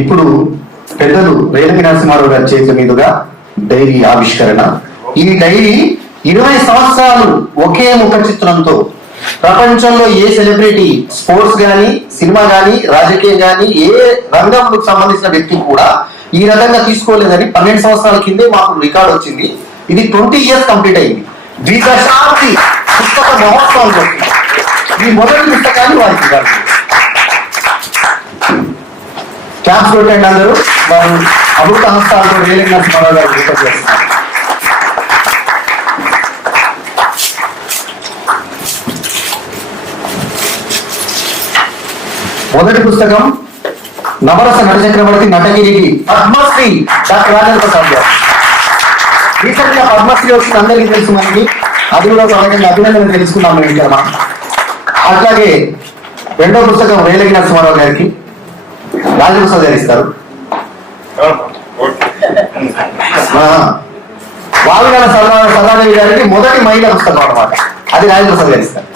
ఇప్పుడు పెద్దలు రేలంగి నరసింహారావు గారి చేతుల మీదుగా డైరీ ఆవిష్కరణ. ఈ డైరీ 20 సంవత్సరాలు ఒకే ముఖ చిత్రంతో ప్రపంచంలో ఏ సెలబ్రిటీ, స్పోర్ట్స్ గాని, సినిమా గాని, రాజకీయం గాని, ఏ రంగంకు సంబంధించిన వ్యక్తి కూడా ఈ రకంగా తీసుకోలేదని 12 సంవత్సరాల కిందే మాకు రికార్డ్ వచ్చింది. ఇది 20 years కంప్లీట్ అయింది. ద్విదశాబ్ది పుస్తక మహోత్సవం వచ్చింది. ఈ మొదటి పుస్తకాన్ని వారికి కాదు. క్యాప్స్ కొట్టండి అందరూ. వారు అమృత హస్తాలతో రేలంగి నరసింహారావు గారు రికార్డ్ చేస్తున్నారు. మొదటి పుస్తకం నవరస నటచక్రవర్తి నటగిరికి పద్మశ్రీ డాక్టర్ రాజేంద్ర ప్రసాద్ గారు. రీసెంట్ గా పద్మశ్రీ వచ్చింది అందరికీ తెలుసు మనకి. అది కూడా ఒక రకంగా అభినందన తెలుసుకున్నాం మేము ఇక్కడ. అట్లాగే రెండో పుస్తకం రేలంగి నరసింహారావు గారికి రాజేంద్ర ప్రసాద్ గారు ఇస్తారు. వాల్గల సదాదేవి గారికి మొదటి మహిళా పుస్తకం అన్నమాట, అది రాజేంద్ర ప్రసాద్ గారు ఇస్తారు.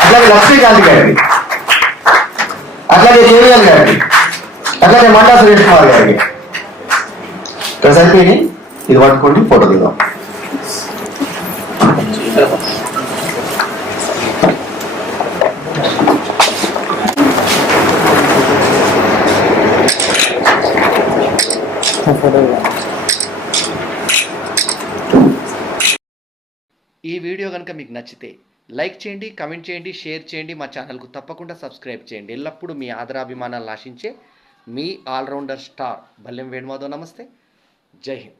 అట్లాగే లక్ష్మీకాంత్ గారికి, అట్లాగే కేవీఎల్ గారికి, అట్లాగే మండా సురేష్ కుమార్ గారికి. ఇక్కడ సరిపోయి ఇది పట్టుకోండి, ఫోటో దిద్దాం. ఈ వీడియో కనుక మీకు నచ్చితే లైక్ చేయండి, కమెంట్ చేయండి, షేర్ చేయండి. మా ఛానల్కు తప్పకుండా సబ్స్క్రైబ్ చేయండి. ఎల్లప్పుడూ మీ ఆదరాభిమానాలు ఆశించే మీ ఆల్రౌండర్ స్టార్ బల్లెం వేణుమాధవ్. నమస్తే, జై హింద్.